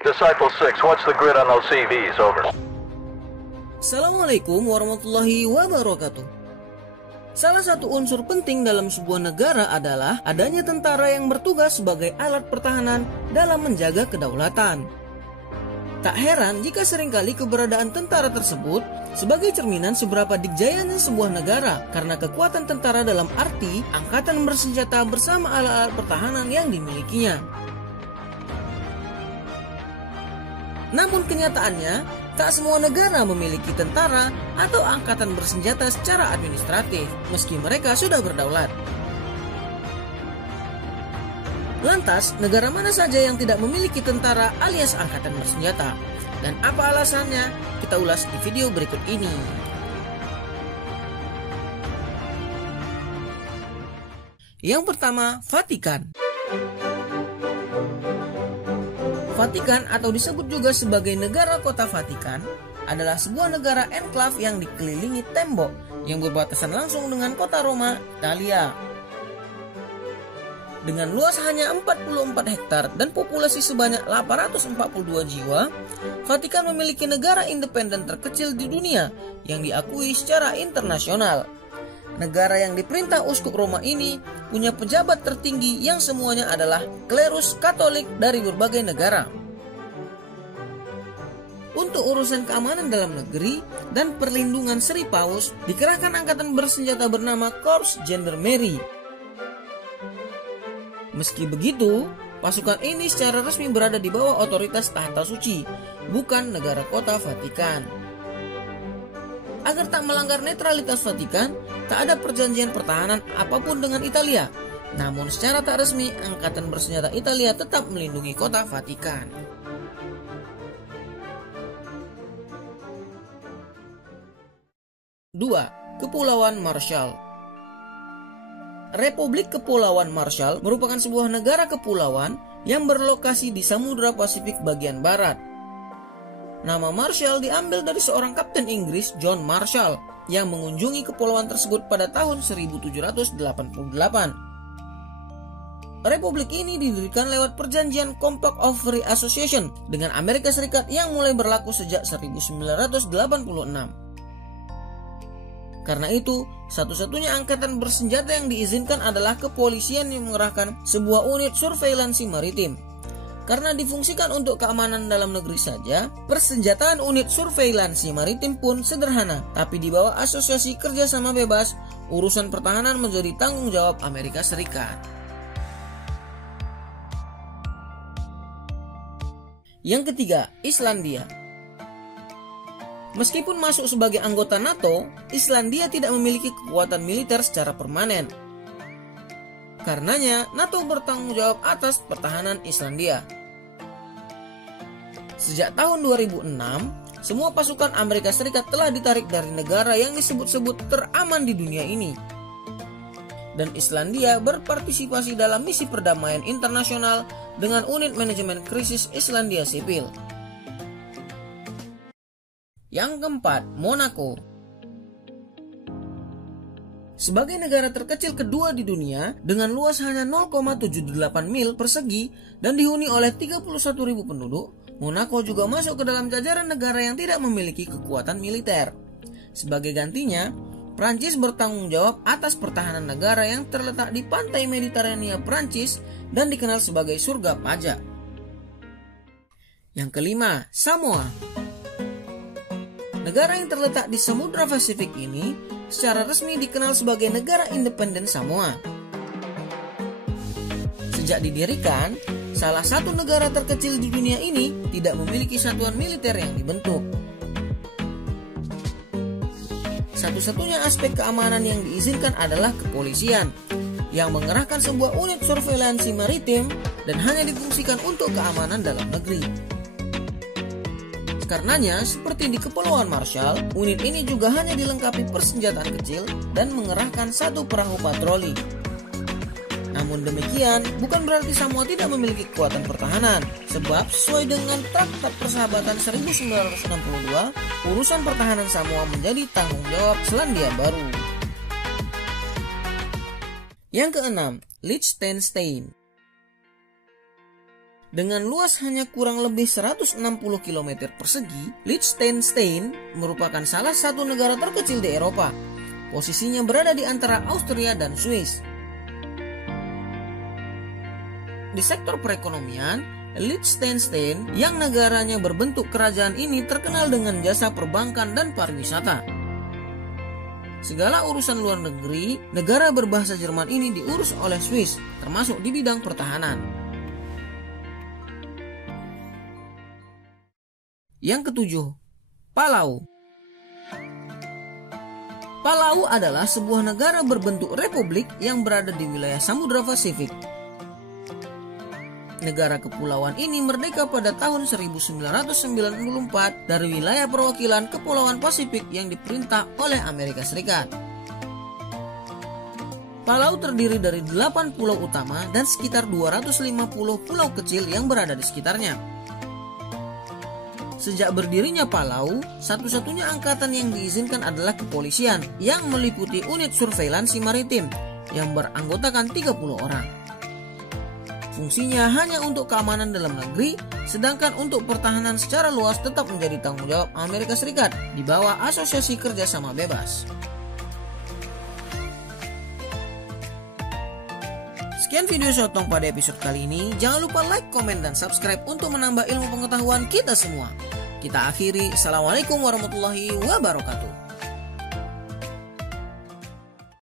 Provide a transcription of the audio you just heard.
Disciple 6, what's the grid on those CVs? Over. Assalamualaikum warahmatullahi wabarakatuh. Salah satu unsur penting dalam sebuah negara adalah adanya tentara yang bertugas sebagai alat pertahanan dalam menjaga kedaulatan. Tak heran jika seringkali keberadaan tentara tersebut sebagai cerminan seberapa dikjayanya sebuah negara karena kekuatan tentara dalam arti angkatan bersenjata bersama alat-alat pertahanan yang dimilikinya. Namun kenyataannya, tak semua negara memiliki tentara atau angkatan bersenjata secara administratif, meski mereka sudah berdaulat. Lantas, negara mana saja yang tidak memiliki tentara alias angkatan bersenjata? Dan apa alasannya? Kita ulas di video berikut ini. Yang pertama, Vatikan. Vatikan atau disebut juga sebagai negara kota Vatikan adalah sebuah negara enklave yang dikelilingi tembok yang berbatasan langsung dengan kota Roma, Italia. Dengan luas hanya 44 hektar dan populasi sebanyak 842 jiwa, Vatikan memiliki negara independen terkecil di dunia yang diakui secara internasional. Negara yang diperintah uskup Roma ini punya pejabat tertinggi yang semuanya adalah klerus Katolik dari berbagai negara. Untuk urusan keamanan dalam negeri dan perlindungan Sri Paus, dikerahkan angkatan bersenjata bernama Corps Gendarmerie. Meski begitu, pasukan ini secara resmi berada di bawah otoritas tahta suci, bukan negara kota Vatikan. Agar tak melanggar netralitas Vatikan, tak ada perjanjian pertahanan apapun dengan Italia. Namun secara tak resmi, angkatan bersenjata Italia tetap melindungi kota Vatikan. Dua, Kepulauan Marshall. Republik Kepulauan Marshall merupakan sebuah negara kepulauan yang berlokasi di Samudra Pasifik bagian barat. Nama Marshall diambil dari seorang kapten Inggris, John Marshall, yang mengunjungi kepulauan tersebut pada tahun 1788. Republik ini didirikan lewat perjanjian Compact of Free Association dengan Amerika Serikat yang mulai berlaku sejak 1986. Karena itu, satu-satunya angkatan bersenjata yang diizinkan adalah kepolisian yang mengerahkan sebuah unit surveilansi maritim. Karena difungsikan untuk keamanan dalam negeri saja, persenjataan unit surveilansi maritim pun sederhana, tapi di bawah Asosiasi Kerjasama Bebas, urusan pertahanan menjadi tanggung jawab Amerika Serikat. Yang ketiga, Islandia. Meskipun masuk sebagai anggota NATO, Islandia tidak memiliki kekuatan militer secara permanen. Karenanya, NATO bertanggung jawab atas pertahanan Islandia. Sejak tahun 2006, semua pasukan Amerika Serikat telah ditarik dari negara yang disebut-sebut teraman di dunia ini. Dan Islandia berpartisipasi dalam misi perdamaian internasional dengan unit manajemen krisis Islandia Sipil. Yang keempat, Monaco. Sebagai negara terkecil kedua di dunia dengan luas hanya 0,78 mil persegi dan dihuni oleh 31.000 penduduk, Monaco juga masuk ke dalam jajaran negara yang tidak memiliki kekuatan militer. Sebagai gantinya, Prancis bertanggung jawab atas pertahanan negara yang terletak di pantai Mediterania Prancis dan dikenal sebagai surga pajak. Yang kelima, Samoa. Negara yang terletak di Samudra Pasifik ini secara resmi dikenal sebagai negara independen Samoa. Sejak didirikan, salah satu negara terkecil di dunia ini tidak memiliki satuan militer yang dibentuk. Satu-satunya aspek keamanan yang diizinkan adalah kepolisian, yang mengerahkan sebuah unit surveilansi maritim dan hanya difungsikan untuk keamanan dalam negeri. Karenanya, seperti di Kepulauan Marshall, unit ini juga hanya dilengkapi persenjataan kecil dan mengerahkan satu perahu patroli. Namun demikian, bukan berarti Samoa tidak memiliki kekuatan pertahanan, sebab sesuai dengan Traktat Persahabatan 1962, urusan pertahanan Samoa menjadi tanggung jawab Selandia Baru. Yang keenam, Liechtenstein. Dengan luas hanya kurang lebih 160 km persegi, Liechtenstein merupakan salah satu negara terkecil di Eropa. Posisinya berada di antara Austria dan Swiss. Di sektor perekonomian, Liechtenstein yang negaranya berbentuk kerajaan ini terkenal dengan jasa perbankan dan pariwisata. Segala urusan luar negeri, negara berbahasa Jerman ini diurus oleh Swiss, termasuk di bidang pertahanan. Yang ketujuh, Palau. Palau adalah sebuah negara berbentuk republik yang berada di wilayah Samudra Pasifik. Negara kepulauan ini merdeka pada tahun 1994 dari wilayah perwakilan Kepulauan Pasifik yang diperintah oleh Amerika Serikat. Palau terdiri dari 8 pulau utama dan sekitar 250 pulau kecil yang berada di sekitarnya. Sejak berdirinya Palau, satu-satunya angkatan yang diizinkan adalah kepolisian yang meliputi unit surveilansi maritim yang beranggotakan 30 orang. Fungsinya hanya untuk keamanan dalam negeri, sedangkan untuk pertahanan secara luas tetap menjadi tanggung jawab Amerika Serikat di bawah Asosiasi Kerjasama Bebas. Sekian video Sotong pada episode kali ini. Jangan lupa like, komen, dan subscribe untuk menambah ilmu pengetahuan kita semua. Kita akhiri. Assalamualaikum warahmatullahi wabarakatuh.